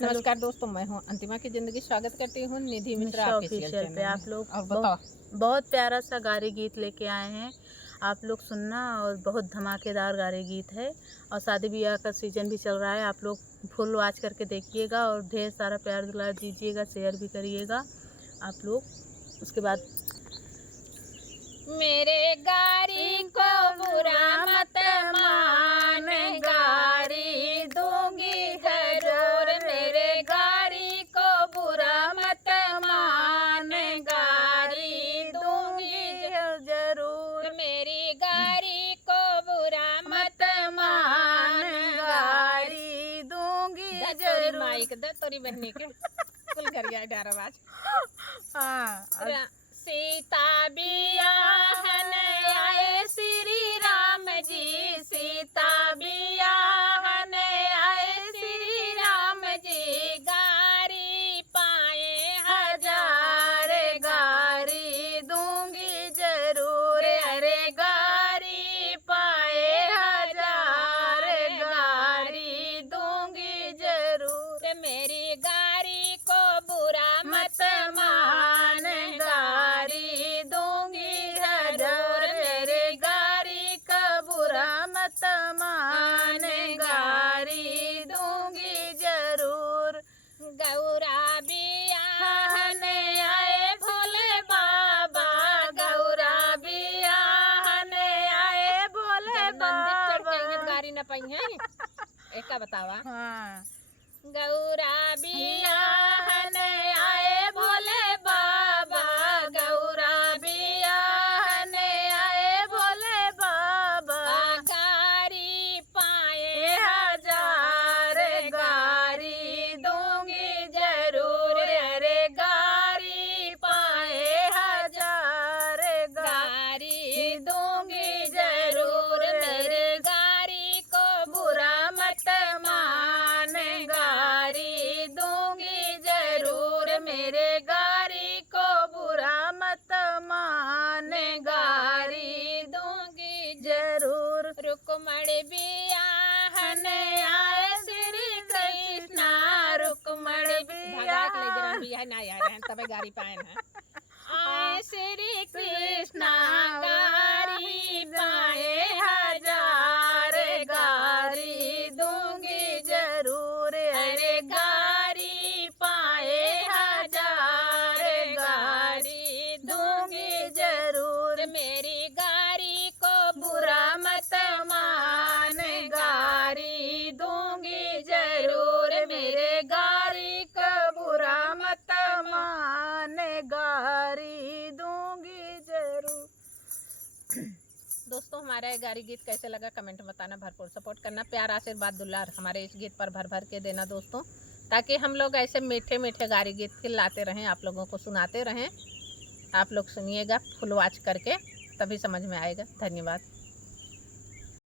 नमस्कार दोस्तों, मैं हूं अंतिमा की ज़िंदगी। स्वागत करती हूं निधि मिश्रा ऑफिशियल ऑफिशियल चैनल पे आप में। लोग और बताओ, बहुत प्यारा सा गारी गीत लेके आए हैं। आप लोग सुनना, और बहुत धमाकेदार गारी गीत है। और शादी ब्याह का सीजन भी चल रहा है। आप लोग फुल वॉच करके देखिएगा और ढेर सारा प्यार दुलार दीजिएगा, शेयर भी करिएगा आप लोग। उसके बाद मेरे गारी को बुरा मत मान, गारी दूंगी जरूर। मेरे गारी को बुरा मत मान, गारी दूंगी जरूर। मेरी गारी को बुरा मत मान, गारी दूंगी तोरी माइक द तोरी बहनी के कुल करिया डार आवाज। हाँ, सीता बियाहन आए श्री राम जी, सीता बियाहन आए श्री राम जी। गारी पाए हजार, गारी दूंगी जरूर। अरे गारी पाए हजार, गारी दूंगी जरूर। मेरी गारी को बुरा मत मान, गारी दूंगी जरूर। मेरी गारी का बुरा मत मान, गारी दूंगी जरूर। गौरा बियाहन आए भोले बाबा, गौरा बियाहन आए भोले बाबा। बाबा। गारी न पाई है एक का बतावा। हाँ, गौरा बियाहन आए भोले बाबा, गौरा बियाहन आए भोले बाबा। गारी पाए हजार, गारी दूंगी जरूर। अरे गारी पाए हजार, गारी दूंगी जरूर। मेरे गारी को बुरा मत मान, गारी दूंगी जरूर। मेरे गारी को बुरा मत मान, गारी दूंगी जरूर। रुक्मणी बियाहन आए श्री कृष्णा, रुक्मणी बियाहन आया रहे तबे गारी पाए हैं। आए श्री कृष्णा, गारी पाए हजार, गारी दूंगी जरूर। अरे गारी पाए हजार, गारी दूंगी जरूर। मेरी गारी को बुरा मत मान, गारी दूंगी जरूर। मेरे गारी का बुरा मत मान, गारी दूंगी जरूर। दोस्तों, हमारा ये गारी गीत कैसे लगा कमेंट में बताना। भरपूर सपोर्ट करना, प्यार आशीर्वाद दुलार हमारे इस गीत पर भर भर के देना दोस्तों, ताकि हम लोग ऐसे मीठे मीठे गारी गीत लाते रहें, आप लोगों को सुनाते रहें। आप लोग सुनिएगा फुल वॉच करके, तभी समझ में आएगा। धन्यवाद।